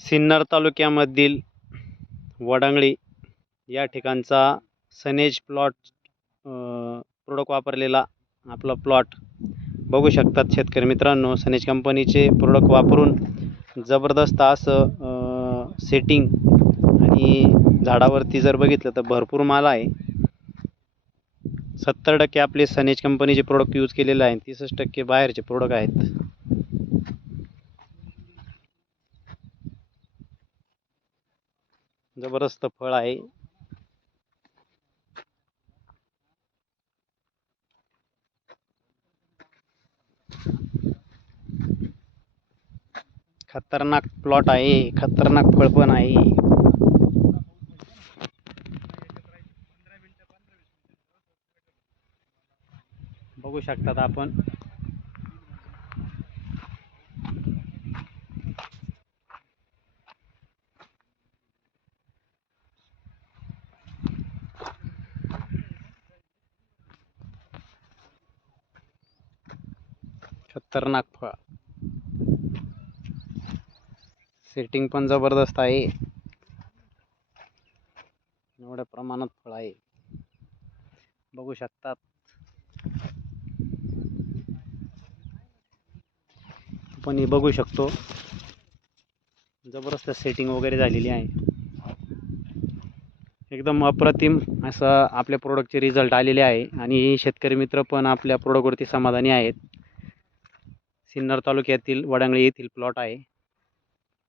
सिन्नर तालुक्यामधील वडांगळी या ठिकाणचा सनेज plot product वापरलेला आपला प्लॉट बघू शकतात शेतकरी मित्रांनो. सनेज कंपनीचे प्रोडक्ट वापरून जबरदस्त असं सेटिंग आणि झाडावरती जर बघितलं तर भरपूर माल आहे. सत्तर टक्के आपले सनेज कंपनीचे प्रोडक्ट यूज केलेले आहेत. तीसच टक्के बाहेरचे प्रोडक्ट आहेत. जबरदस्त फळ आहे. खतरनाक प्लॉट आहे. खतरनाक फळ पण आहे. बघू शकतात आपण. खतरनाक फळ सेटिंग पण जबरदस्त आहे. एवढ्या प्रमाणात फळ आहे. बघू शकतात. आपण हे बघू शकतो. जबरदस्त सेटिंग वगैरे झालेली आहे. एकदम अप्रतिम असं आपल्या प्रोडक्टचे रिझल्ट आलेले आहे. आणि शेतकरी मित्र पण आपल्या प्रोडक्टवरती समाधानी आहेत. सिन्नर तालुक्यातील वडांगळी येथील प्लॉट आहे.